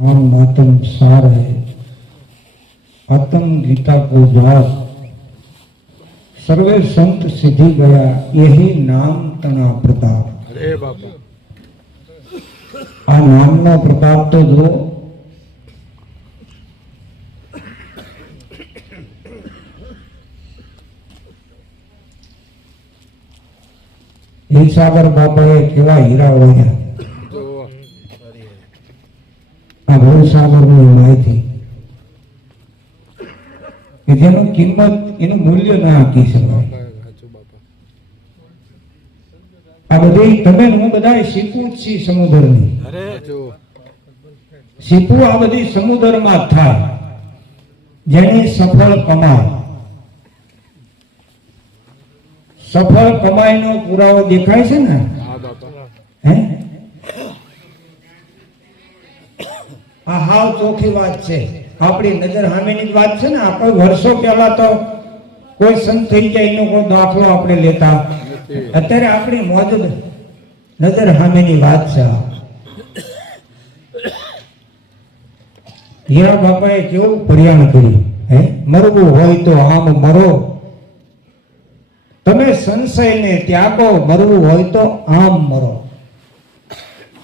हम मातम सार है आत्म गीता को जाप सर्वे संत सिद्धि गया यही नाम तना प्रताप। अरे बापा आ नाम नो प्रताप तो जो હિરસાગર બાપાએ કેવા હીરા વાળ્યા આ ભવસાગરની માહિતી કે જેનું કિંમત એનું મૂલ્ય ના આપી શકાય। આ બધી તમે હું બધા શીખવું જ છીએ સમુદ્રની શીખવું આ બધી સમુદ્રમાં થાય જેની સફળ કમાય સફળ કમાઈનો પુરાવો દેખાય છે ને હે આ હાવ ચોખ્ખી વાત છે આપણી નજર સામેની જ વાત છે ને। આ કોઈ વર્ષો પહેલા તો કોઈ સંત થઈ જાય એનો કોઈ દાખલો આપણે લેતા અત્યારે આપણી મોજૂદ નજર સામેની વાત છે। હીરા બાપાએ કેવું પર્યાણ કર્યું હે મરવું હોય તો આમ મરો તમે સંશયને ત્યાગો મરવું હોય તો આમ મરો।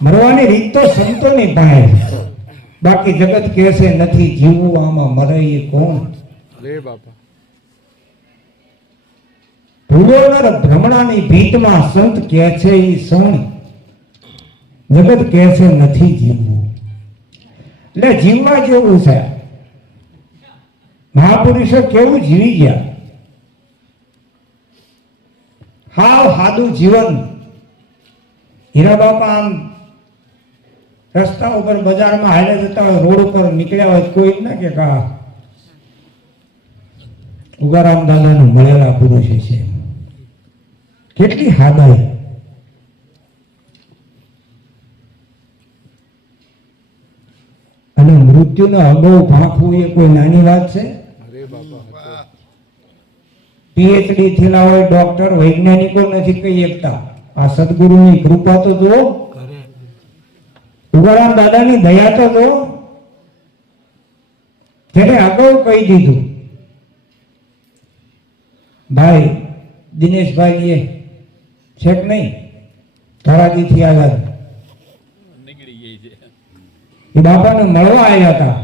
મરવાની રીત તો સંતોની પાસે બાકી જગત કહેશે નથી જીવવું આમાં મરે એ કોણ? લે બાપા ભૂલોનર ભ્રમણાની ભીતમાં સંત કહે છે એ સૌણ જગત કહે છે નથી જીવવું। એટલે જીવવા જેવું છે। મહાપુરુષો કેવું જીવી ગયા હાવ સાદું જીવન। હીરા બાપા આમ રસ્તા ઉપર બજારમાં હાલે જતા હોય રોડ ઉપર નીકળ્યા હોય કોઈ ના કે કા ઉગારામ દાદાનું મળેલા પુરુષ છે કેટલી હાદાઈ। અને મૃત્યુનો અગાઉ ભાંખવું એ કોઈ નાની વાત છે? પીએચડી થયેલા હોય ડોક્ટર વૈજ્ઞાનિકો નથી કહી શકતા। આ સદગુરુની કૃપા તો જુઓ ઉગારામ દાદાની દયા તો જુઓ તેને અગાઉ કહી દીધું ભાઈ દિનેશભાઈ એ છે કે નહીં ધરાજીથી આવ્યા એ બાપાને મળવા આવ્યા હતા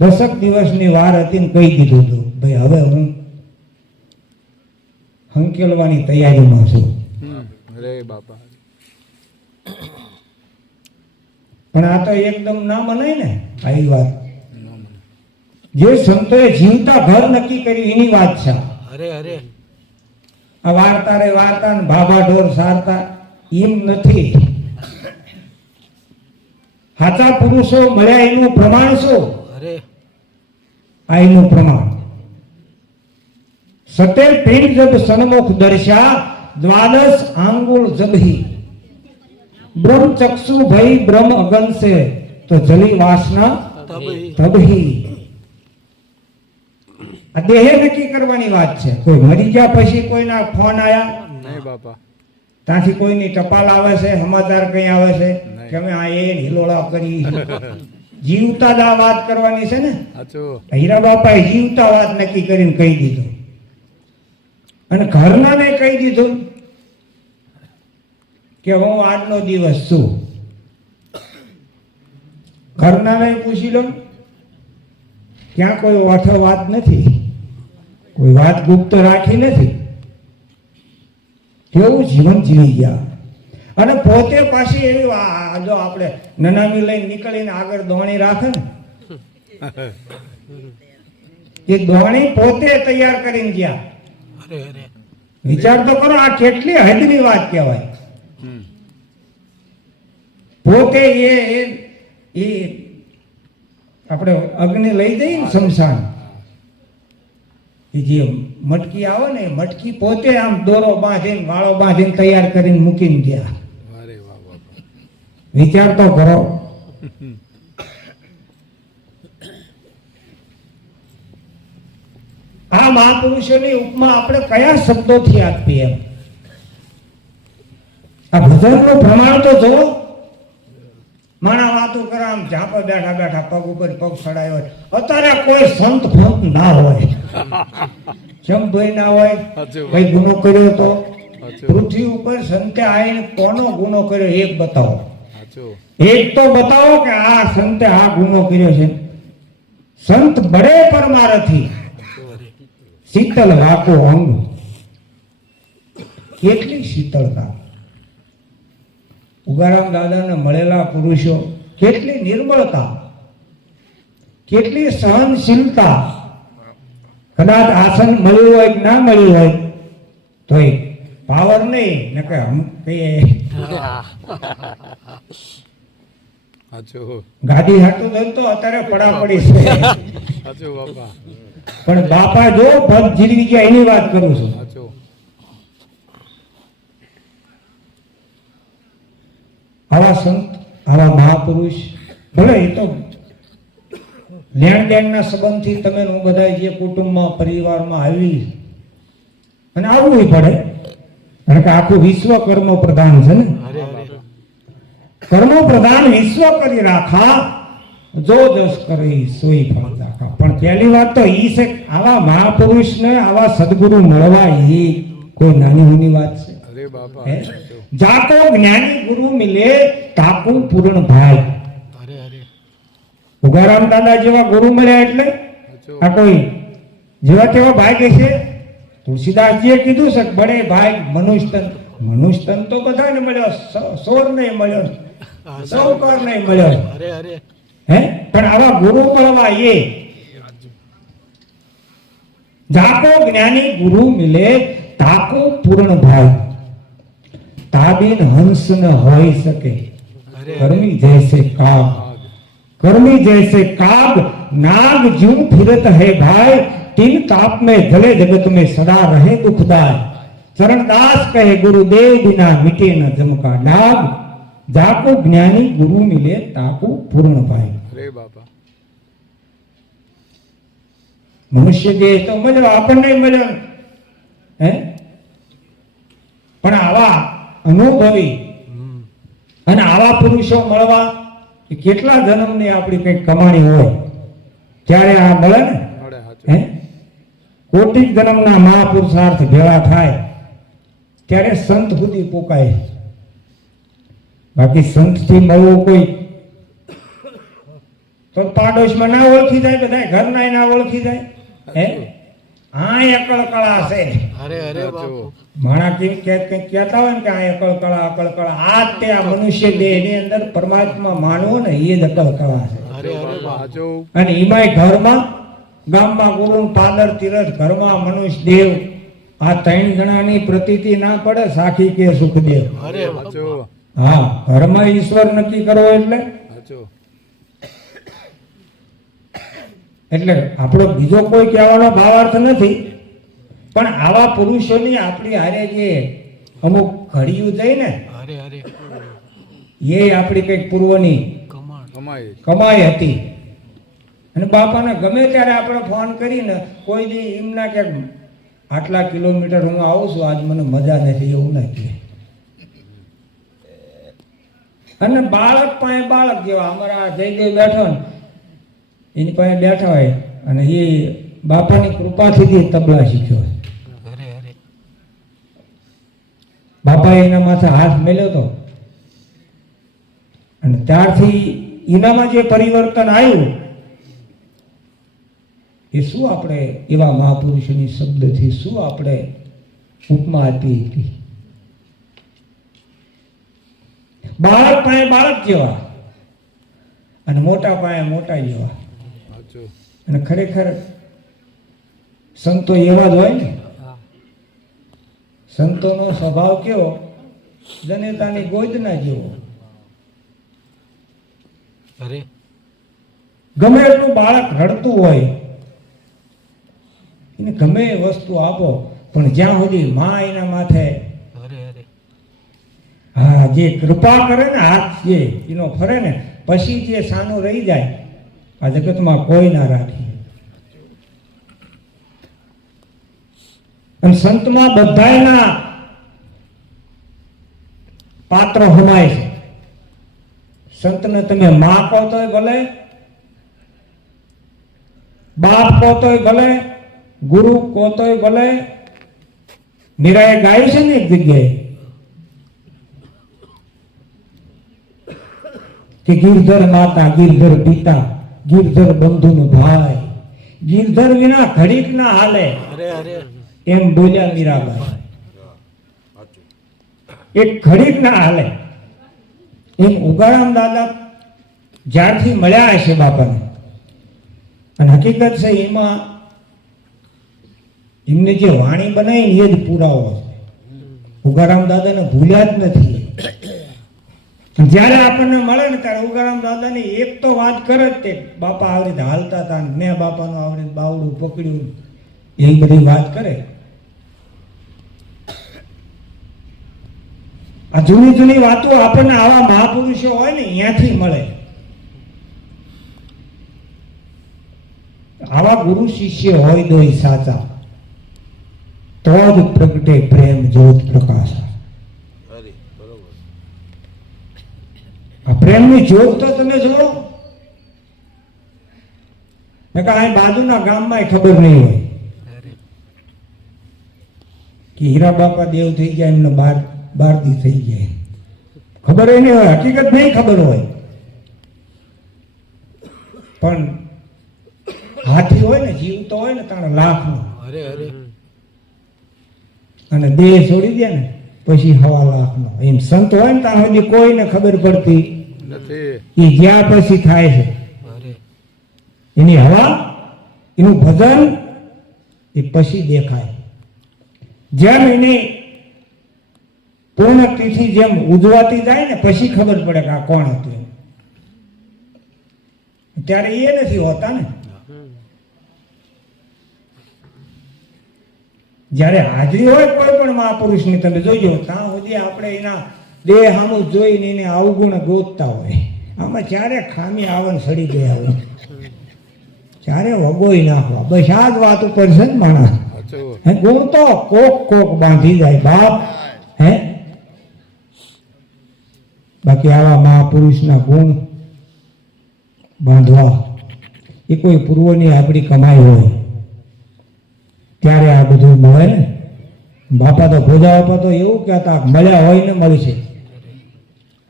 10 દિવસની વાર હતી ને કહી દીધું હતું ભાઈ હવે હું હંકેલવાની તૈયારીમાં છું। અરે બાપા પણ આ તો એકદમ ના મનાય ને આવી વાત। જે સંતોએ જીવતા ઘર નક્કી કર્યું એની વાત છે। અરે અરે આ વાર્તા રે વાર્તા ને ભાભા ઢોર સારતા એમ નથી। સાચા પુરુષો મળ્યા એનું પ્રમાણ શું? અરે આ એનું પ્રમાણ સતે પિંડ જબ સન્મુખ દર્શા દ્વાદશ આંગુલ જબહી બ્રહ્મ ચક્ષુ ભઈ બ્રહ્મ અગન સે તો જલી વાસના તબહી। આ દેહે નક્કી કરવાની વાત છે। કોઈ મરી ગયા પછી કોઈના ફોન આયા નહીં બાપા ત્યાંથી કોઈની ટપાલ આવે છે સમાચાર કઈ આવે છે કે અમે આ એ હિલોળા કરી જીવતા જ આ વાત કરવાની છે ને। હીરા બાપાએ જીવતા વાત નક્કી કરીને કહી દીધું અને ઘરનાને કહી દીધું કે હું આજનો દિવસ છું। ઘરનાને પૂછી લો ક્યાં કોઈ ઓઠો વાત નથી કોઈ વાત ગુપ્ત રાખી નથી। કેવું જીવન જીવી ગયા અને પોતે પાછી એવી જો આપણે નનામી લઈને નીકળીને આગળ દોણી રાખે ને એ દોણી પોતે તૈયાર કરીને ગયા। વિચાર તો કરો આ કેટલી હદની વાત કહેવાય। પોતે એ આપણે અગ્નિ લઈ જઈએ ને શમશાન એ જે મટકી આવે ને મટકી પોતે આમ દોરો બાંધીને વાળો બાંધીને તૈયાર કરીને મૂકીને ગયા। વિચાર તો કરો। આ મહાપુરુષોની ઉપમા આપણે કયા શબ્દોથી આપીએ એમ? આ ભજનનું પ્રમાણ તો જો માણા વાતું કરે આમ ઝાપે બેઠા બેઠા પગ ઉપર પગ ચડાયો હોય. અત્યારે કોઈ સંત ફંત ના હોય. કેમ ભાઈ ના હોય? સાચું. કઈ ગુનો કર્યો તો સાચું. પૃથ્વી ઉપર સંતે આવીને કોનો ગુનો કર્યો એક બતાવો. સાચું. એક તો બતાવો કે આ સંતે આ ગુનો કર્યો છે. સંત બડે પરમારથી શીતલ રાખો અંગ. કેટલી શીતળતા. ઉગારામ દાદાને મળેલા પુરુષો કેટલી નિર્મળતા, કેટલી સહનશીલતા. કદાચ આસન મળ્યું હોય કે ના મળ્યું હોય તો પાવર નહીં ને કે હમ કહીએ સાચું. ગાડી હાટું દઉં તો અત્યારે પડાપડી છે. સાચું બાપા. પણ બાપા જો પદ જીરવી ગયા એની વાત કરું છું. સાચું. આવા સંત, આવા મહાપુરુષ, ભલે એ તો લેણ દેણના સંબંધથી તમે હું બધા જે કુટુંબમાં પરિવારમાં આવી અને આવવું પડે, કારણ કે આખું વિશ્વ કર્મ પ્રધાન છે ને. અરે બાપા. કર્મ પ્રધાન વિશ્વ કરી રાખા, જો જસ કરી સોઈ ફળ રાખા. પણ પહેલી વાત તો ઈ છે આવા મહાપુરુષને આવા સદગુરુ મળવા એ કોઈ નાની મોટી વાત છે. અરે બાપા. હે? સાચું. જાકો જ્ઞાની ગુરુ મિલે તાકુ પૂર્ણ ભાઈ. અરે અરે. ઉગારામ દાદા જેવા ગુરુ મળ્યા એટલે સાચું. આ કોઈ જેવા તેવા ભાઈ કે છે. તુલસીદાસજીએ કીધું છે કે બડે ભાઈ મનુષ્યતન. મનુષ્યતન તો બધાને મળ્યો, સોર નહીં મળ્યો, સૌકર નહીં મળ્યો. અરે અરે. હે? પણ આવા ગુરુ મળવા એ જાકો જ્ઞાની ગુરુ મિલે તાકો પૂર્ણ ભાઈ. તાબીન હંસ ન હોઈ શકે, અરે कर्मी जैसे काग, कर्मी जैसे काग नाग ज्यों फिरत है भाई, तीन ताप में जले जगत में सदा रहे दुखदाय. चरणदास कहे गुरुदेव बिना मिटे न जम का नाग, जाको ज्ञानी गुरु मिले ताको पूर्ण भाई. અરે બાપા. મનુષ્ય દેહ તો મળ્યો, આપણને મળ્યો હે, પણ આવા અનુભવી અને આવા પુરુષો મળવા એ કેટલા જન્મની આપણી કઈક કમાણી હોય ત્યારે આ મળે ને. મળે. સાચું. હે? કોટિક જન્મના મહાપુરુષાર્થ ભેળા થાય ત્યારે સંત સુધી પોકાય. બાકી સંતથી મળવું કોઈ તો પાડોશમાં ના ઓળખી જાય, બધા ઘરના ના ઓળખી જાય. હે? આ એકળ કળા છે. અરે અરે બાપુ. માણા કેમ કહેતા હોય ને કે આ અકળ કળા આ તે આ મનુષ્ય દેહ ની અંદર પરમાત્મા માનવો ને એ જ અકળ કળા છે. અરે અરે બાપા. સાચું. અને એમાંય ઘરમાં, ગામમાં ગુરુ પાદર તીરથ, ઘરમાં મનુષ્ય દેવ, આ ત્રણ જણાની પ્રતીતિ ના પડે સાખી કે સુખદેવ. અરે સાચું. હા, ઘરમાં ઈશ્વર નક્કી કરવો સાચું. એટલે આપણો બીજો કોઈ કહેવાનો ભાવાર્થ નથી, પણ આવા પુરુષોની આપણી હારે જે અમુક ઘડિયું જાય ને અરે અરે. એ આપણી કઈક પૂર્વની કમાઈ. કમાઈ હતી. અને બાપાને ગમે ત્યારે આપણે ફોન કરીને કોઈ દી એમ ના કે આટલા કિલોમીટર હું આવું છું, આજ મને મજા નથી, એવું ના કહે. અને બાળક પાસે બાળક જેવા અમારા જયદેવ બેઠો ને એની પાસે બેઠા હોય અને એ બાપાની કૃપાથી તબલા શીખ્યો હોય. અરે અરે. બાપાએ એના માથે હાથ મેલ્યો હતો અને ત્યારથી એનામાં જે પરિવર્તન આવ્યું એ શું આપણે એવા મહાપુરુષોની શબ્દથી શું આપણે ઉપમા આપી હતી. બાળક પાસે બાળક જેવા અને મોટા પાસે મોટા જેવા. સાચું. અને ખરેખર સંતો એવા જ હોય ને. સંતોનો સ્વભાવ કેવો? જનેતાની ગોદના જેવો. અરે. ગમે એટલું બાળક રડતું હોય એને ગમે એ વસ્તુ આપો પણ જ્યાં સુધી માં એના માથે અરે અરે. હા જે કૃપા કરે ને હાથ જે એનો ફરે ને પછી જે સાનું રહી જાય આ જગતમાં કોઈ ના રાખે. અને સંતમાં બધાયના પાત્ર હમાય છે. સંતને તમે માં કહો તોય ભલે, બાપ કહો તોય ભલે, ગુરુ કહો તોય ભલે. મીરાએ ગાયું છે ને એક જગ્યાએ કે ગિરધર માતા, ગિરધર પિતા, ગિરધર બંધુનો ભાઈ, ગિરધર વિના ઘડીક ના હાલે, અરે અરે એમ બોલ્યા મીરાબાઈ. એક ઘડીક ના હાલે એમ ઉગારામ દાદા જ્યારથી મળ્યા હશે બાપાને, અને હકીકત છે એમાં એમને જે વાણી બનાવી ને એ જ પુરાવો છે. ઉગારામ દાદાને ભૂલ્યા જ નથી. જ્યારે આપણને મળે ને ત્યારે ઉગારામ દાદાની એક તો વાત કરે જ તે, બાપા આવી રીતે હાલતા હતા ને મેં બાપાનું આવી રીતે બાવડું પકડ્યું, એ બધી વાત કરે. આ જૂની જૂની વાતો આપણને આવા મહાપુરુષો હોય ને અહીંયાથી મળે. આવા ગુરુ શિષ્ય હોય દોય સાચા, તો જ પ્રગટે પ્રેમ જ્યોત પ્રકાશ. આ પ્રેમની જ્યોત તો તમે જુઓ ને કે આ બાજુના ગામમાં ખબર નહીં હોય કે હીરા બાપા દેવ થઈ ગયા, એમને બારદી થઈ જાય, ખબર નહીં હોય, હકીકત નહીં ખબર હોય. પણ હાથી હોય ને, જીવતો હોય ને તાણે લાખનો, અરે અરે અને દેહ છોડી દે ને પછી 1.5 લાખનો. એમ સંત હોય ને ત્યાં સુધી કોઈને ખબર પડતી નથી, એ જ્યાં પછી થાય છે. અરે એની હવા, એનું ભજન એ પછી દેખાય. જેમ એની પૂર્ણ તિથિ જેમ ઉજવાતી જાય ને પછી ખબર પડે કે આ કોણ હતું એમ. ત્યારે એ નથી હોતા ને. જ્યારે હાજરી હોય કોઈ પણ મહાપુરુષની, તમે જોજો ત્યાં સુધી આપણે એના દેહ સામું જોઈને એને અવગુણ ગોતતા હોય. આમાં ક્યારે ખામી આવન સડી ગયા હોય, ક્યારે વગોઈ નાખવા. બસ આ જ વાત ઉપર છે ને માણસ. હે ગુણ તો કોક કોક બાંધી જાય બાપ. હે બાકી આવા મહાપુરુષના ગુણ બાંધવા એ કોઈ પૂર્વની આપણી કમાઈ હોય ત્યારે આ બધું મળે ને. બાપા તો ભોજા બાપા તો એવું કહેતા મળ્યા હોય ને મળશે.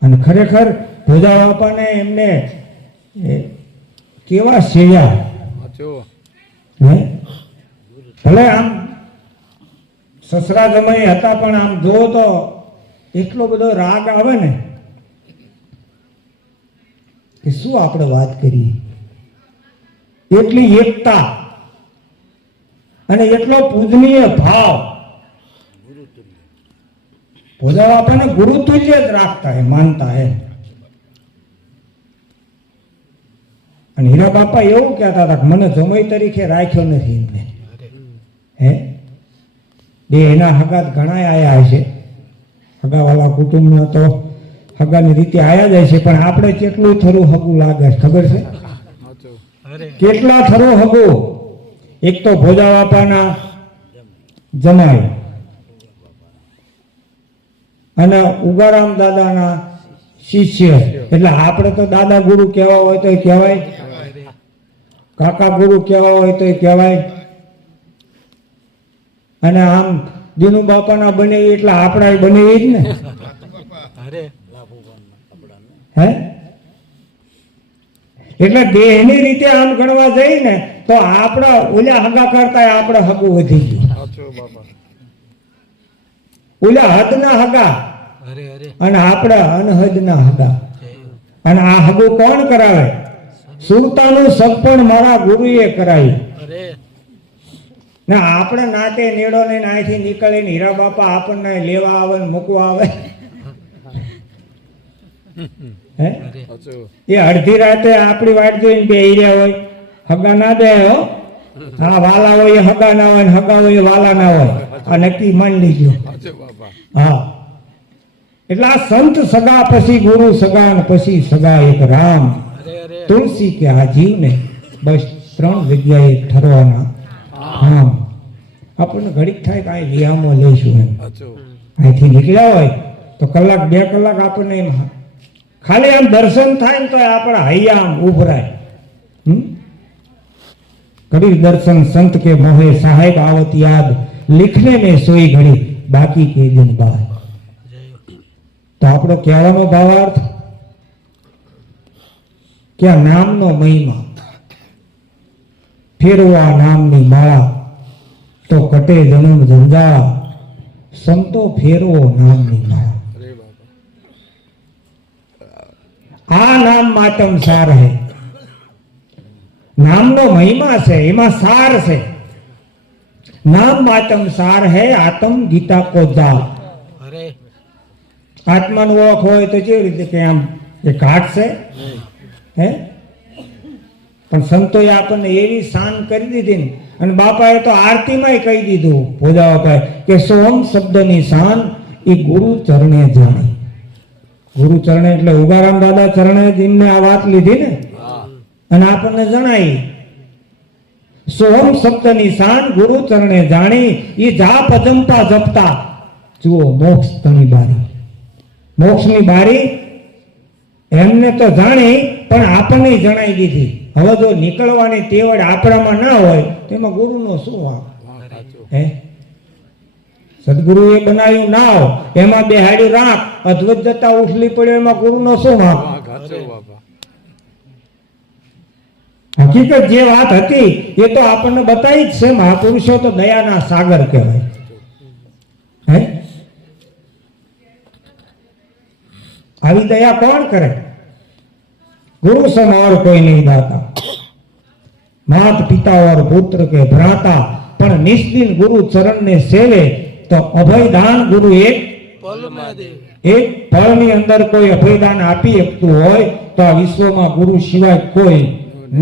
અને ખરેખર ભોજા બાપાને એમને કેવા સેયા. હે ભલે આમ સસરા જમાઈ હતા પણ આમ જો તો એટલો બધો રાગ આવે ને કે શું આપણે વાત કરીએ. એટલી એકતા અને એટલો પૂજનીય ભાવ. ભોજા બાપાને ગુરુ તુલ્ય જ રાખતા હે, માનતા હે. અને હીરા બાપા એવું કહેતા હતા કે મને જમાઈ તરીકે રાખ્યો નથી એમને. હે બે એના હગાત ઘણા આયા હશે, હગાવાળા કુટુંબના તો હગાની રીતે આયા જાય છે, પણ આપણે કેટલું થરું હગું લાગે છે ખબર છે? કેટલા થરું હગું. એક તો ભોજા બાપાના જમાઈ અને ઉગારામ દાદાના શિષ્ય. એટલે આપણે તો દાદા ગુરુ કહેવા હોય તો કહેવાય, કાકા ગુરુ કહેવા હોય તો કહેવાય. અને આમ દીનુ બાપાના બને એટલે આપણા બને જ ને. હે એટલે દેહની રીતે આમ ગણવા જઈએ ને તો આપણા ઓલા હગા કરતા આપણે હગું વધી ગયું. ઓલા હદના હગા અને આપણા અનહદના હગા. અને આ હગું કોણ કરાવે? સુરતાનું સગપણ મારા ગુરુએ કરાયું. ને આપણે નાતે નેડો લઈને અહીંથી નીકળીને હીરા બાપા આપણને લેવા આવે ને મૂકવા આવે. હે એ અડધી રાતે આપણી વાટ જોઈને બેહી રહ્યા હોય. હગા ના બે હો, હા વાલા હોય હગા ના હોય, હગા હોય વાલા ના હોય. આ નક્કી માની લીધું. હા એટલે આ સંત સગા પછી ગુરુ સગા ને પછી સગા એક રામ. તુલસી કે આ જીવને બસ 3 જગ્યાએ ઠરવાના. હા આપણને ઘડીક થાય કે આ લિયામાં લઈશું એમ. અહીંથી નીકળ્યા હોય તો કલાક 2 કલાક આપણને એમ ખાલી આમ દર્શન થાય ને તો આપણા હૈયા આમ ઉભરાય. कबीर दर्शन संत के मोहे साहेब आवत याद लिखने में सोई घड़ी बाकी के दिन बाद. तो આપણો કહેવાનો ભાવાર્થ કે આ નામનો મહિમા, ફેરવા નામની માળા તો કટે જન્મ જંજાળ, સંતો ફેરવો નામની માળા. આ નામ માતમ સાર હૈ. નામનો મહિમા છે, એમાં સાર છે. નામ માતમ સાર હૈ, આત્મ ગીતા કો જાપ. અરે આત્માનું ઓળખ હોય તો કેવી રીતે કે આમ એ ઘાટ છે હે, પણ સંતોએ આપણને એવી શાન કરી દીધી ને, અને બાપાએ તો આરતીમાંય કહી દીધું ભોજા બાપાએ કે સોમ શબ્દની શાન એ ગુરુ ચરણે જાણી. ગુરુ ચરણે એટલે ઉગારામ દાદા ચરણે એમને આ વાત લીધી ને, અને આપણને જણાઈ સોમ શબ્દની શાન ગુરુ ચરણે જાણી, એ જાપ અજંપા જપતા જુઓ મોક્ષ તની બારી. મોક્ષની બારી એમને તો જાણી પણ આપણને જણાઈ દીધી. હવે જો નીકળવાની તેવડ આપણામાં ના હોય તો એમાં ગુરુનો શું વાંક હે? સદગુરુએ બનાવ્યું નાવ, એમાં બેહાડ્યું રાખ, અદ્વૈત જતા ઉછલી પડ્યો, એમાં ગુરુનો શું વાંક? હકીકત જે વાત હતી એ તો આપણને બતાવી જ છે. મહાપુરુષો તો દયાના સાગર કહેવાય હે. આવી દયા કોણ કરે? गुरु सम और कोई नहीं दाता, मात पिता और पुत्र के भ्राता, पर निष्दिन गुरु चरण ने सेवे तो अभयदान गुरु एक પલ માં દે. एक पल ની અંદર કોઈ અભયદાન આપી શકતું હોય તો આ વિશ્વમાં ગુરુ સિવાય કોઈ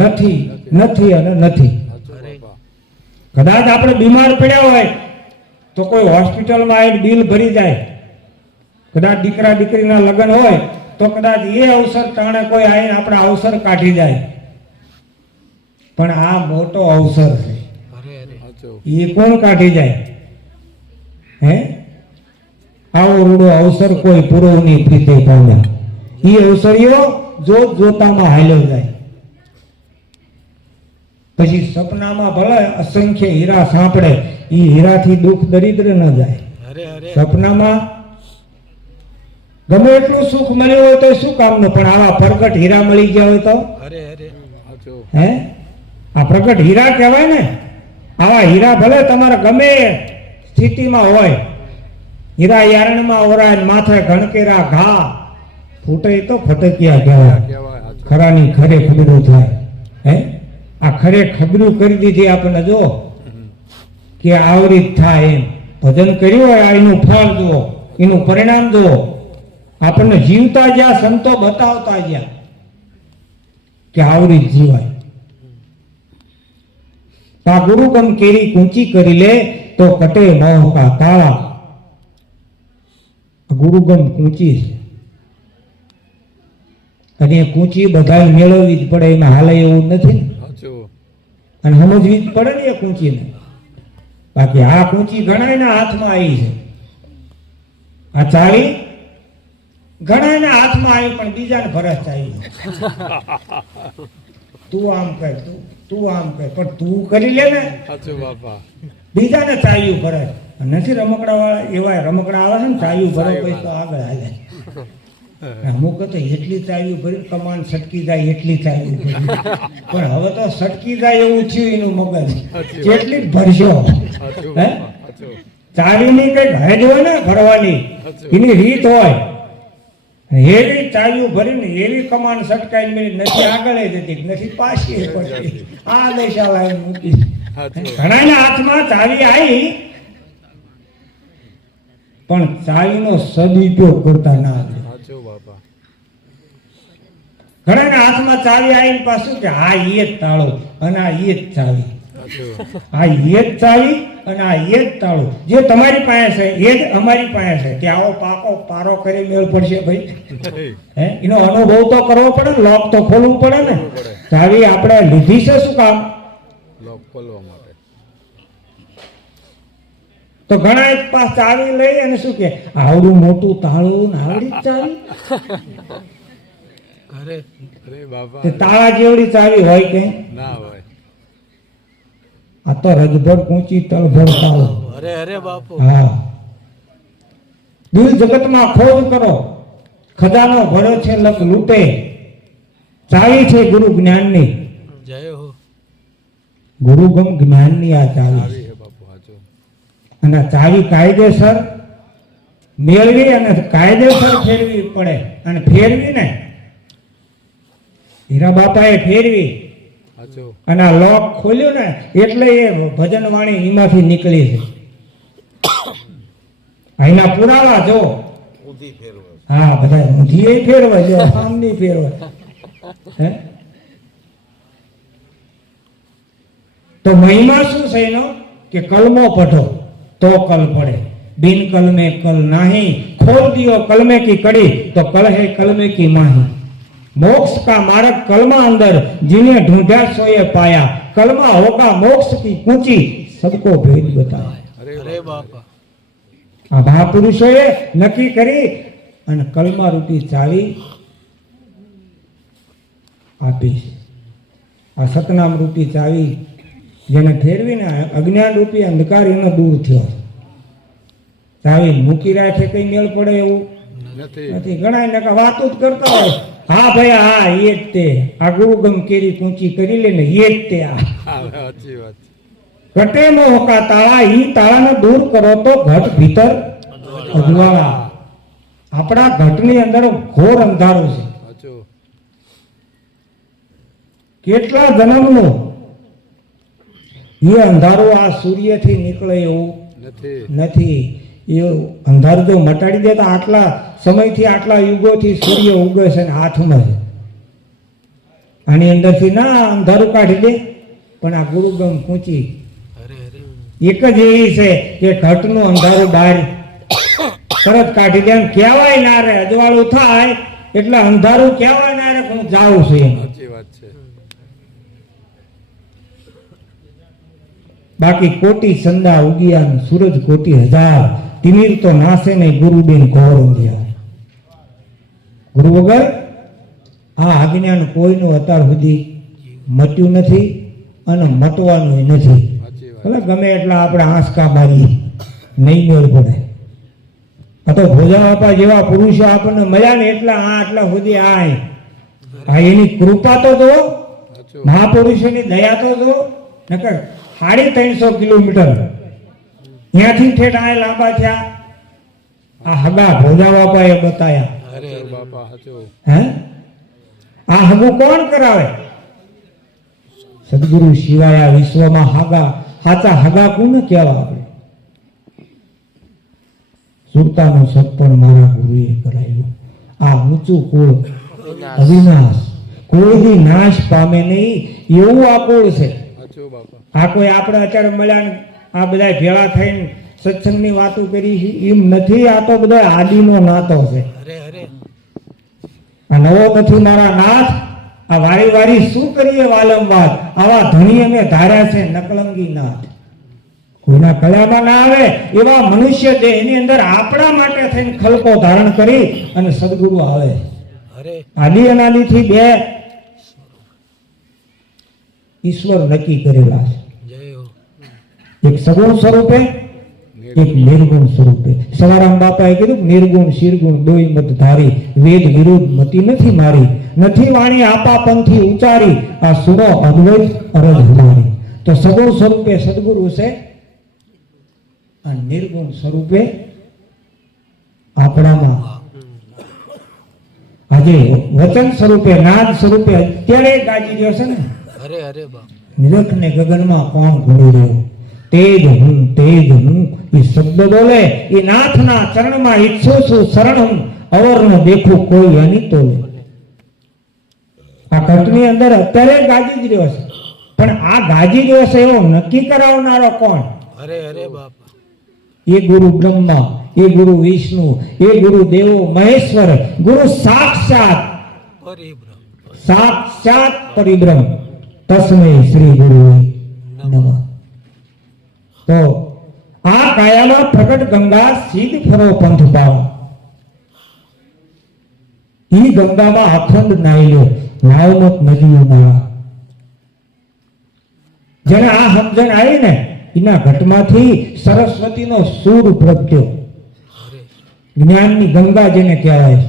નથી, નથી અને નથી. કદાચ આપણે બીમાર પડ્યા હોય તો કોઈ હોસ્પિટલમાં આવીને બિલ ભરી જાય. કદાચ દીકરા દીકરીના લગ્ન હોય તો કદાચ એ અવસર ટાણે કોઈ આવીને આપણા અવસર કાઢી જાય. પણ આ મોટો અવસર છે, એ કોણ કાઢી જાય હે? આવો રૂડો અવસર કોઈ પૂર્વની પ્રીતે પામ્યા. એ અવસરીઓ જોત જોતામાં હાલ્યો જાય. પછી સપનામાં ભલે અસંખ્ય હીરા સાંપડે, એ હીરાથી દુઃખ દરિદ્ર ન જાય. સપનામાં ગમે એટલું સુખ મળ્યું હોય તો શું કામનું, પણ આવા પ્રગટ હીરા મળી ગયા હોય તો હે? આ પ્રગટ હીરા કહેવાય ને. આવા હીરા ભલે તમારા ગમે સ્થિતિમાં હોય, હીરા યારણમાં ઓરાય, માથે ઘણકેરા ઘા ફૂટે તો ફટકિયા કહેવાય. ખરાની ખરે ખબરું થાય હે? આ ખરે ખબરું કરી દીધી આપણને. જો કે આવરી થાય એમ ભજન કર્યું હોય, એનું ફળ જુઓ, એનું પરિણામ જુઓ. આપણને જીવતા જ્યાં સંતો બતાવતા ગયા કે આવરી જીવાય. આ ગુરુગમ કેરી કૂંચી કરી લે તો કટે મોહ કા તાળા. ગુરુગમ કૂંચી છે, અને એ કૂંચી બધા મેળવવી જ પડે, એમાં હાલે એવું નથી ને. અને સમજવી જ પડે ને એ કૂંચીને. બાકી આ કૂંચી ઘણાના હાથમાં આવી છે. આ ચાવી ઘણાના હાથમાં આવી પણ બીજાને ફરજ આવી. તું આમ કર, તું આમ કર, પણ તું કરી લે ને. બીજાને ચાવ્યું ફરજ નથી. રમકડા વાળા એવા રમકડા આવે છે ને, ચાવ્યું ભરો પછી તો આગળ હાલે. અમુક તો એટલી ચાવ્યું ભરી કમાન સટકી જાય એટલી ચાવ્યું ભરી. પણ હવે તો સટકી જાય એવું થયું એનું મગજ, કેટલી ભરશો હે? ચાવીની કઈક હેડ હોય ને ભરવાની, એની રીત હોય. એવી ચાવ્યું ભરીને એવી કમાન સટકાઈ મેળી, નથી આગળ જતી, નથી પાછી પડતી. આ દશા લાવી મૂકી. ઘણાના હાથમાં ચાવી આવી પણ ચાવીનો સદુપયોગ કરતા ના આવે. ઘણાના હાથમાં ચાવી આવીને પાછું કે આ એ જ તાળો અને આ એ જ ચાવી, આ એ જ ચાવી અને આ એ જ તાળો. જે તમારી પાસે છે એ જ અમારી પાસે છે. કે આવો પાકો પારો કરી મેળ પડશે ભાઈ હે? એનો અનુભવ તો કરવો પડે ને, લોક તો ખોલવું પડે ને. ચાવી આપણે લીધી છે શું કામ? લોક ખોલવા માટે. તો ઘણા એક પાસ ચાવી લઈ અને શું કે આવડું મોટું તાળું ને આવડી ચાવી ઘરે અરે બાપા તે તાળા જેવડી ચાવી હોય કે ના હોય. આ તો રજભર કૂંચી તળભર તાળો. અરે અરે બાપુ હા, દિલ જગતમાં ખોજ કરો, ખજાનો ભરો છે લખ લૂંટે, ચાવી છે ગુરુ જ્ઞાનની, જય હો ગુરુગમ જ્ઞાનની આ ચાવી આવી છે. હે બાપુ સાચું. અને આ ચાવી કાયદેસર મેળવી અને કાયદેસર ફેરવી પડે. અને ફેરવી ને હીરા બાપાએ ફેરવી સાચું. અને આ લોક ખોલ્યું ને એટલે એ ભજન વાણી એમાંથી નીકળી છે. અહીંના પુરાવા જો. હા, બધા ઊંધી ફેરવાય, જો આમની ફેરવાય. હે? તો મહિમા શું છે એનો? કે કલમો પઢો તો કલ પડે, બિન કલમે કલ નહીં, खोल दियो कलमे की कड़ी तो कल है कलमे की माही, मोक्ष का मार्ग कलमा अंदर, जिन्हें ढूंढा सोए पाया, कलमा होगा मोक्ष की पूंजी, सबको भेद बताया. અરે બાપા આ મહાપુરુષોએ નક્કી કરી અને કલમા રૂપી ચાવી આપી છે. આ સતનામ રૂપી ચાવી જેને ફેરવીને અજ્ઞાન રૂપી અંધકાર એનો દૂર થયો. ચાવી મૂકી રાખે કઈ મેળ પડે એવું નથી. નથી. ઘણા નકા વાતો જ કરતા હોય, હા ભાઈ હા એ જ તે, આ ગુરુગમ કેરી પૂંચી કરી લે ને એ જ તે. આ હા, સાચી વાત છે. ઘટે મોહ કા તાળા, ઈ તાળાને દૂર કરો તો ઘટ ભીતર અજવાળા. આપણા ઘટની અંદર ઘોર અંધારું છે. સાચું. કેટલા જન્મનું એ અંધારું આ સૂર્યથી નીકળે એવું નથી. નથી. એ અંધારું જો મટાડી દે તો આટલા સમયથી આટલા યુગોથી સૂર્ય ઉગે છે ને હાથમાં છે. આની અંદરથી ના અંધારું કાઢી દે, પણ આ ગુરુગમ પૂંચી અરે અરે એક જ એવી છે કે ઘટનું અંધારું બહાર તરત કાઢી દે. કહેવાય ના રે, અજવાળું થાય એટલે અંધારું કહેવાય ના રે હું જાઉં છું એમ. સાચી વાત છે. બાકી કોટી સંદા ઉગિયા સૂરજ કોટી હજાર, તિમિર તો નાસે ને ગુરુબેન ઘોર ઊંઘ્યા. ગુરુ વગર આ અજ્ઞાન કોઈનું અત્યાર સુધી મટ્યું નથી અને મટવાનું નથી. સાચી વાત. ભલે ગમે એટલા આપણે આંસકા મારીએ નહીં મેળ પડે. આ તો ભોજા બાપા જેવા પુરુષો આપણને મળ્યા ને એટલા આટલા સુધી આ એની કૃપા તો જો, સાચું. મહાપુરુષોની દયા તો જો. નકર 350 કિલોમીટર ત્યાંથી ઠેઠ આ લાંબા થયા. આ હગા ભોજા બાપાએ બતાયા. અરે સાચું અરે બાપા સાચું. હે? આ હગું કોણ કરાવે? સદગુરુ સિવાય આ વિશ્વમાં હાગા હાચા હગા કોને કહેવા? આપણે સુરતાનો સત્પણ મારા ગુરુએ કરાવ્યો. આ ઊંચું કુળ અવિનાશ, કોઈ નાશ પામે નહીં એવું આ કુળ છે. સાચું બાપા. આ કોઈ આપણે અત્યારે મળ્યા ને આ બધા ભેળા થઈને સત્સંગની વાતો કરી છે એમ નથી. આ તો બધા આદિનો નાતો છે. અરે અરે આ નવો નથી મારા નાથ. આ વારી વારી શું કરીએ વાલંવાર, આવા ધણી અમે ધાર્યા છે નકલંગી નાથ. કોઈના કળામાં ના આવે એવા મનુષ્ય દેહની અંદર આપણા માટે થઈને ખલકો ધારણ કરી અને સદગુરુ આવે. અરે આદિ અનાદિથી બે ઈશ્વર નક્કી કરેલા છે. જય હો એક સગુણ સ્વરૂપે, એક નિર્ગુણ સ્વરૂપે. સવારામ બાપાએ કીધું નિર્ગુણ શિરગુણ દોઈ મત ધારી, વેદ વિરુદ્ધ મતી નથી મારી, નથી વાણી આપા પંથી ઉચારી, આ સુનો અદ્વૈત અરજ હમારી. તો સગુણ સ્વરૂપે સદગુરુ છે અને નિર્ગુણ સ્વરૂપે આપણામાં આજે વચન સ્વરૂપે નાદ સ્વરૂપે અત્યારે ગાજી રહ્યો છે ને. અરે અરે બાપ નિરખ ને ગગનમાં કોણ ઘોડી રહ્યો? તેજ હું એ શબ્દ બોલે એ નાથના ચરણમાં ઈચ્છું છું શરણ હું, અવરનો દેખું કોઈ અનિતો લે. આ ઘટની અંદર અત્યારે ગાજી જ રહ્યો છે, પણ આ ગાજી રહ્યો છે એવો નક્કી કરાવનારો કોણ? અરે અરે બાપ એ ગુરુ બ્રહ્મા, એ ગુરુ વિષ્ણુ, એ ગુરુ દેવો મહેશ્વર, ગુરુ સાક્ષાત પરિબ્રહ્મ. તસ્મૈ શ્રી ગુરુ નમઃ. તો આ કાયામાં પ્રગટ ગંગા સીધ ફરો પંથ પાવા. ઈ ગંગામાં અખંડ નાયલો નાવમત નદીઓ નાળા. જેને આ સમજણ આવી ને એના ઘટમાંથી સરસ્વતીનો સૂર પ્રગટ્યો. જ્ઞાનની ગંગા જેને કહેવાય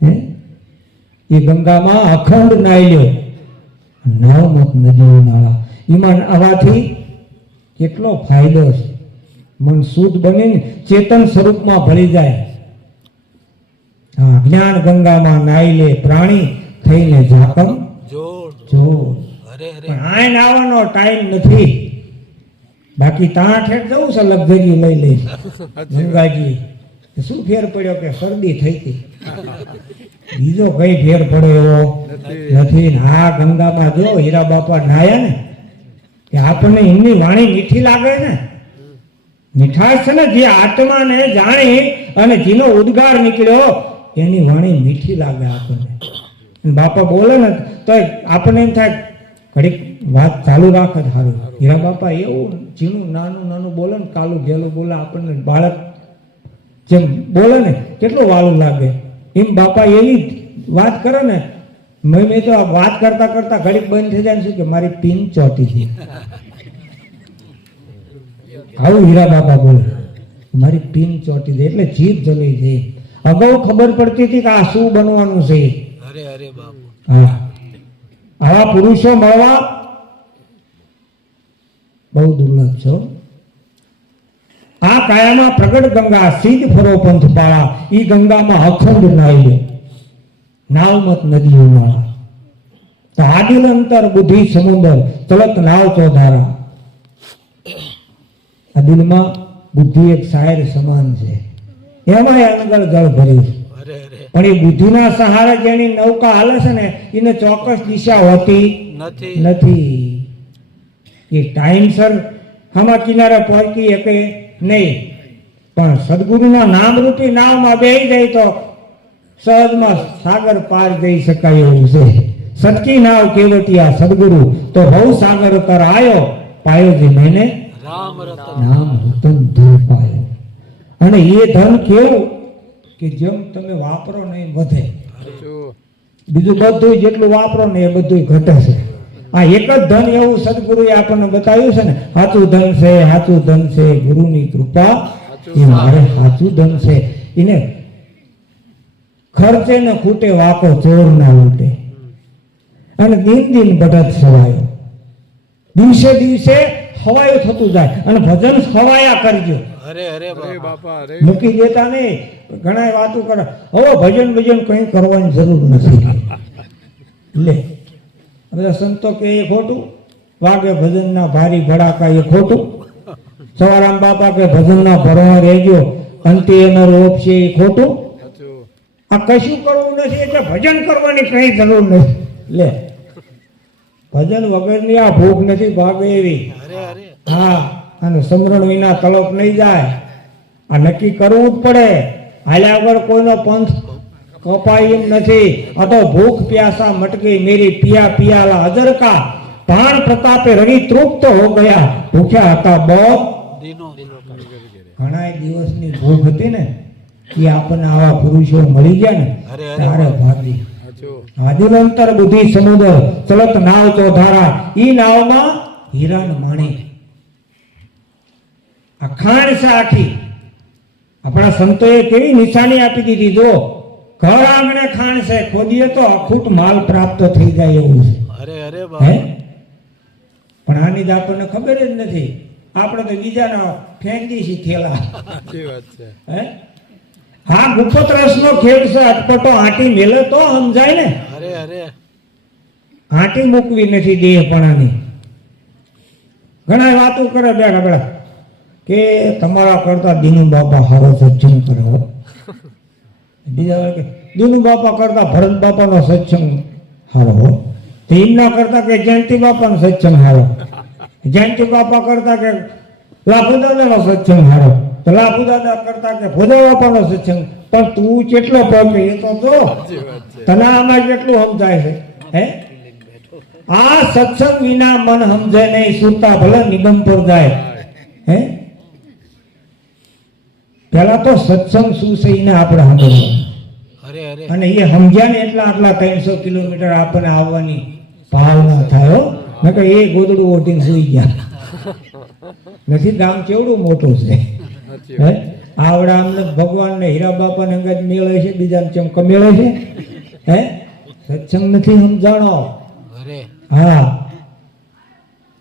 છે, એ ગંગામાં અખંડ નાયલો નાવમત નદીઓ નાળા. એમાં આવાથી કેટલો ફાયદો છે. મન શુદ્ધ બનીને ચેતન સ્વરૂપમાં ભળી જાય. હા, જ્ઞાન ગંગામાં નાયલે પ્રાણી થઈને ઝાકમ જોડ જો. હરે હરે પણ આ નાવાનો ટાઈમ નથી. બાકી ત્યાં ઠેઠ જવું છે લક્ઝરી લઈ લઈ ગંગાજી. શું ફેર પડ્યો કે શરદી થઈ હતી, બીજો કઈ ફેર પડે એવો નથી. ને આ ગંગામાં જો હીરા બાપા નાયા ને કે આપણને એમની વાણી મીઠી લાગે ને. મીઠાશ છે ને, જે આત્માને જાણી અને જેનો ઉદ્ગાર નીકળ્યો એની વાણી મીઠી લાગે આપણને. બાપા બોલે ને તો આપણને એમ થાય ઘડીક વાત ચાલુ રાખે સારું. હીરા બાપા એવું ઝીણું નાનું નાનું બોલે ને, કાલું ઘેલું બોલે, આપણને બાળક જેમ બોલે ને કેટલું વાલું લાગે. એમ બાપા એવી વાત કરે ને, મેં તો આ વાત કરતા કરતા ઘડીક બંધ થઈ જાય ને શું કે મારી પિન ચોટી છે. આવું હીરા બાપા બોલે, મારી પિન ચોટી છે એટલે જીભ જલી છે. અગાઉ ખબર પડતી હતી કે આ શું બનવાનું છે. હરે હરે બાપુ હા, આવા પુરુષો મળવા બહુ દુર્લભ છે. આ કાયામાં પ્રગટ ગંગા સીધ ફરો પંથ પાળા. ઈ ગંગામાં અખંડ નાયલો નાવમત નદીઓ નાળા. તો આદિલ અંતર બુદ્ધિ સમુદર ચલત નાવ ચોધારા. આ દિલમાં બુદ્ધિ એક શાયર સમાન છે, એમાં અનગળ જળ ભર્યું છે. હરે હરે પણ એ બુદ્ધિના સહારે જેની નૌકા હાલે છે ને એને ચોક્કસ દિશા હોતી નથી નથી. એ ટાઈમસર હમા કિનારે પહોંચી શકે નહીં. પણ સદગુરુના નામરૂપી નાવમાં બેહી જાય તો સહજમાં સાગર પાર જઈ શકાય એવું છે. સચકી નાવ કેવટિયા સદગુરુ તો ભવ સાગર તર આયો પાયો જે મેને રામ રતન નામ રતન ધન પાયો. અને એ ધન કેવું કે જેમ તમે વાપરો ને એ વધે. બીજું બધું જેટલું વાપરો ને એ બધું ઘટે છે. આ એક જ ધન એવું સદગુરુએ આપણને બતાવ્યું છે ને, સાચું ધન છે, સાચું ધન છે ગુરુની કૃપા. એ મારે સાચું ધન છે. એને ખર્ચે ને ખૂટે વાકો ચોર ના લૂટે. અને દિન દિન બઢત સવાયો. દિવસે દિવસે હવાયું થતું જાય. અને ભજન હવાયા કરજો, હરે હરે બાપા બાપા અરે મૂકી દેતા નહીં. ઘણા વાતો કરે હવે ભજન ભજન કઈ કરવાની જરૂર નથી. લે બધા સંતો કે એ ખોટું, વાગે ભજનના ભારી ભડાકા એ ખોટું, સવારામ બાપા કે ભજનના ભરવા રહેજો અંતે એનો રોપ છે એ ખોટું. આ કશું કરવું નથી એટલે ભજન કરવાની કઈ જરૂર નથી. લે ભજન વગરની આ ભૂખ નથી ભાગે એવી. હરે હરે હા, અને સમરણ વિના તલપ નહીં જાય. આ નક્કી કરવું જ પડે. હાલ્યા વગર કોઈનો પંથ કપાય એમ નથી. આ તો ભૂખ પ્યાસા મટકી મેરી પિયા પિયાલા અજર કા ભાણ પ્રતાપે રવિ તૃપ્ત હો ગયા. ભૂખ્યા હતા બહુ દીનો ઘણા દિવસની ભૂખ હતી ને એ આપણને આવા પુરુષો મળી ગયા ને હરે હરે તારે ભાગી. સાચું આદિલંતર બુદ્ધિ સમુદ્ર ચલત નાવ ચોધારા. ઈ નાવમાં હીરા ને માણેક આ ખાણ છે આખી. આપણા સંતોએ કેવી નિશાની આપી દીધી. જો ઘર આંગણે ખાણ છે, ખોદીએ તો અખૂટ માલ પ્રાપ્ત થઈ જાય એવું છે. હરે હરે હે? બાપા પણ આની જ આપણને ખબર જ નથી. આપણે તો બીજાના ફેંકી છે થેલા. સાચી વાત છે. હે? હા, ગુપ્ત રસનો ખેલ છે. અટપટો આંટી મેલે તો સમજાય ને. હરે હરે આંટી મૂકવી નથી દેહપણાની. ઘણા વાતો કરે બેઠા બેઠા કે તમારા કરતા દીનુ બાપા હારો સત્સંગ કરે હો. બીજા કે દીનુ બાપા કરતા ભરત બાપાનો સત્સંગ હારો હો. તો એમના કરતા કે જયંતિ બાપાનો સત્સંગ હારો, જયંતિ બાપા કરતા કે લાખુ દાદાનો સત્સંગ હારો, તો લાખુ દાદા કરતા કે ભોજા બાપાનો સત્સંગ. પણ તું કેટલો પહોંચે એ તો જો. સાચી વાત છે. તને આમાં કેટલું સમજાય છે. હે, આ સત્સંગ વિના મન સમજે નહીં. સુરતા ભલે નિગમ પર જાય. હે, પેલા તો સત્સંગ શું છે એને આપણે સાંભળવાનું. હરે હરે અને એ સમજ્યા ને આટલા 300 કિલોમીટર આપણને આવવાની ભાવના થાય હો. નકર એ ગોદડું ઓઢીને સુઈ ગયા. નથી ગામ કેવડું મોટું છે સાચી હે? આવડા અમને ભગવાન ને હીરા બાપા ને અંગત મેળે છે, બીજા ચમક મેળે છે હે? સત્સંગ નથી સમજાણો. હરે હા,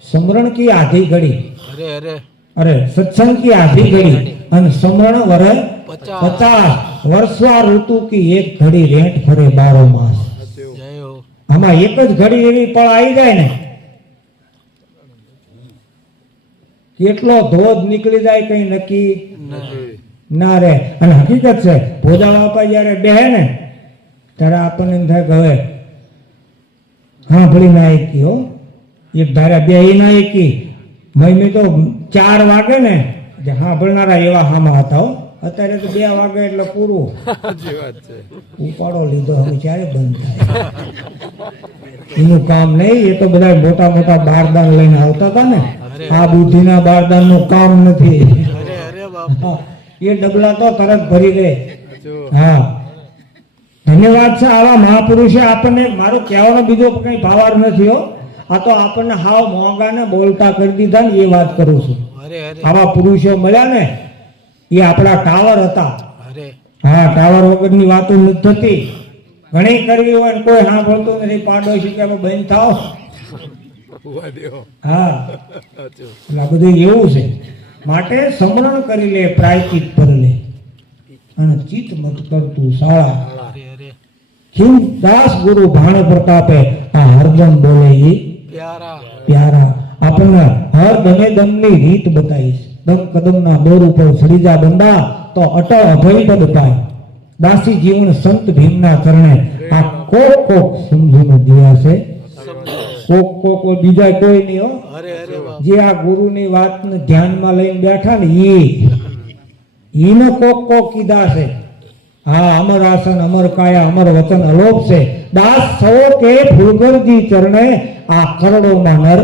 સમરણ કી આધી ઘડી, હરે હરે અરે સત્સંગ કી આધી ઘડી અને સમરણ વરે 50 50 વર્ષવા ઋતુ કી એક ઘડી રેંટ ફરે 12 માસ. સાચું જય હો આમાં એક જ ઘડી એવી પળ આવી જાય ને કેટલો ધોધ નીકળી જાય કઈ નક્કી નથી ના રે. અને હકીકત છે ભોજા બાપા જયારે બેહે ને ત્યારે આપણને એમ થાય કે હવે હા ભળી ના એકી હો, એક ધારા બે ના એકી મમ્મી તો 4 વાગે ને જે હા ભણનારા એવા હામાં હતા હો. અત્યારે તો 2 વાગે એટલે પૂરું. સાચી વાત છે ઉપાડો લીધો હવે ક્યારે બંધ થાય એનું કામ નહીં. એ તો બધા મોટા મોટા બારદાન લઈને આવતા હતા ને. આ બુદ્ધિના બારદાન નું કામ નથી. હરે હરે બાપા હા, એ ડબલા તો તરત ભરી દે. સાચું હા, ધન્યવાદ છે આવા મહાપુરુષે આપણને. મારો કહેવાનો બીજો કઈ ભાવાર નથી હો. આ તો આપણને હાવ મોંઘાને બોલતા કરી દીધા ને એ વાત કરું છું. હરે હરે આવા પુરુષો મળ્યા ને એ આપણા ટાવર હતા. હરે હા, ટાવર વગરની વાતો નથી થતી. ઘણી કરવી હોય ને કોઈ સાંભળતું નથી. પાડોશી કે બંધ થાવ. ઉભા દેવો હા, સાચું એટલે આ બધું એવું છે. માટે સમરણ કરી લે, પ્રાયચિત પર લે અને ચિત્ત મત કરતું શાળા. હરે હરે ખીમ દાસ ગુરુ ભાણ પ્રતાપે આ હરદમ બોલે ઈ પ્યારા પ્યારા. આપણને હર દમે દમની રીત બતાવીશ. દમ કદમના દોર ઉપર ચડી જા બંદા તો અટળ અભય પદ પાય. દાસી જીવન સંત ભીમના ચરણે આ કોક સમજૂને દિયા છે. કોક બીજા કોઈ નહીં હો. હરે હરે બાપા જે આ ગુરુની વાતને ધ્યાનમાં લઈને બેઠા ને ઈને કોક કીધા છે. હા, અમર આસન અમર કાયા અમર વચન અલોપ છે. દાસ સૌ કે ફૂલગરજી ચરણે આ કરોડોમાં નર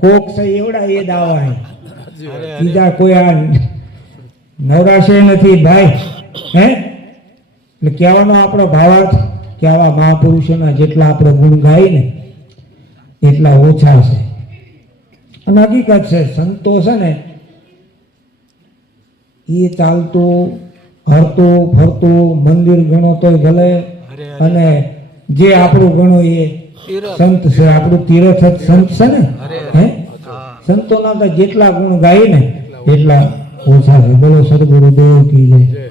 કોક છે એવડા એ દાવા હે. હરે બીજા કોઈ આ નવરાશે નથી ભાઈ હે. એટલે કહેવાનો આપણો ભાવાર્થ કે આવા મહાપુરુષોના જેટલા આપણે ગુણ ગાય ને એટલા ઓછા છે. અને હકીકત છે સંતો છે ને એ ચાલતું હરતું ફરતું મંદિર ગણો તોય ભલે હરે અને જે આપણું ગણો એ તીરથ સંત છે. આપણું તીરથ જ સંત છે ને હે. હા સંતોના તો જેટલા ગુણ ગાય ને એટલા ઓછા છે. બોલો સદગુરુદેવ કી જય. જય